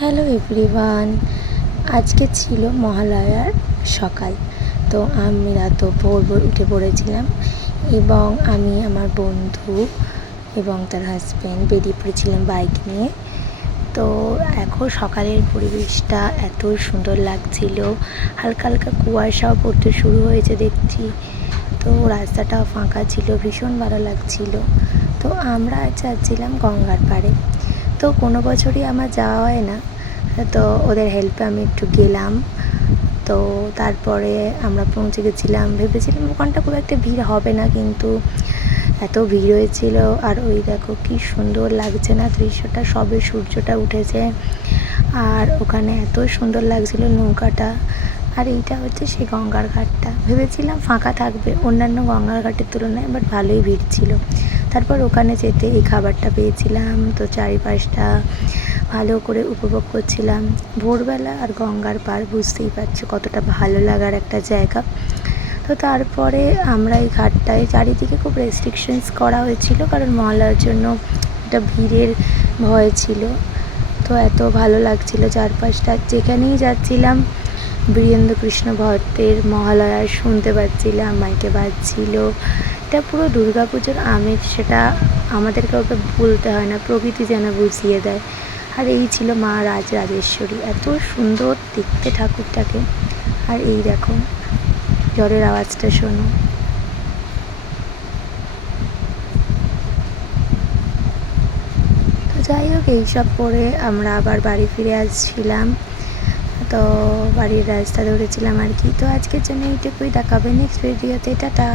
Hello everyone, আজকে ছিল মহালয়ার সকাল। তো আমরা তো ভোর ভোর উঠে পড়েছিলাম এবং আমি আমার বন্ধু এবং তার হাজব্যান্ড বেরিয়ে পড়েছিলাম বাইক নিয়ে। তো এখন সকালের পরিবেশটা এত সুন্দর লাগছিল, হালকা হালকা কুয়াশাও পড়তে শুরু হয়েছে দেখছি। তো রাস্তাটাও ফাঁকা ছিল, ভীষণ ভালো লাগছিল। তো আমরা যাচ্ছিলাম গঙ্গার পাড়ে। তো কোনো বছরই আমার যাওয়া হয় না, তো ওদের হেল্পে আমি একটু গেলাম। তো তারপরে আমরা পৌঁছে গেছিলাম, ভেবেছিলাম ওখানটা খুব একটা ভিড় হবে না, কিন্তু এত ভিড় হয়েছিল। আর ওই দেখো কি সুন্দর লাগছে না দৃশ্যটা, সবে সূর্যটা উঠেছে আর ওখানে এত সুন্দর লাগছিল নৌকাটা। আর এইটা হচ্ছে সেই গঙ্গার ঘাটটা, ভেবেছিলাম ফাঁকা থাকবে অন্যান্য গঙ্গার ঘাটের তুলনায়, বাট ভালোই ভিড় ছিল। তারপর ওখানে যেতে এই খাবারটা পেয়েছিলাম, তো চারিপাশটা ভালো করে উপভোগ করছিলাম। ভোরবেলা আর গঙ্গার পাড়, বুঝতেই পারছো কতটা ভালো লাগার একটা জায়গা। তো তারপরে আমরা এই ঘাটটায়, চারিদিকে খুব রেস্ট্রিকশনস করা হয়েছিল কারণ মহলার জন্য একটা ভিড়ের ভয় ছিল। তো এত ভালো লাগছিল চারপাশটা, যেখানেই যাচ্ছিলাম বীরেন্দ্র কৃষ্ণ ভট্টের মহালয়া শুনতে পাচ্ছিলাম, মাইকে বাজছিল। এটা পুরো দুর্গাপুজোর আমেজ, সেটা আমাদের কাউকে বলতে হয় না, প্রকৃতি যেন বুঝিয়ে দেয়। আর এই ছিল মা রাজরাজেশ্বরী, এত সুন্দর দেখতে ঠাকুরটাকে। আর এই দেখো জলের আওয়াজটা শোনো। তো যাই হোক, এইসব করে আমরা আবার বাড়ি ফিরে আসছিলাম। তো বাড়ির রাস্তা ধরেছিলাম আর কি। তো আজকের জন্য এইটুকুই, দেখাবে নেক্সট ভিডিওতে। টাটা।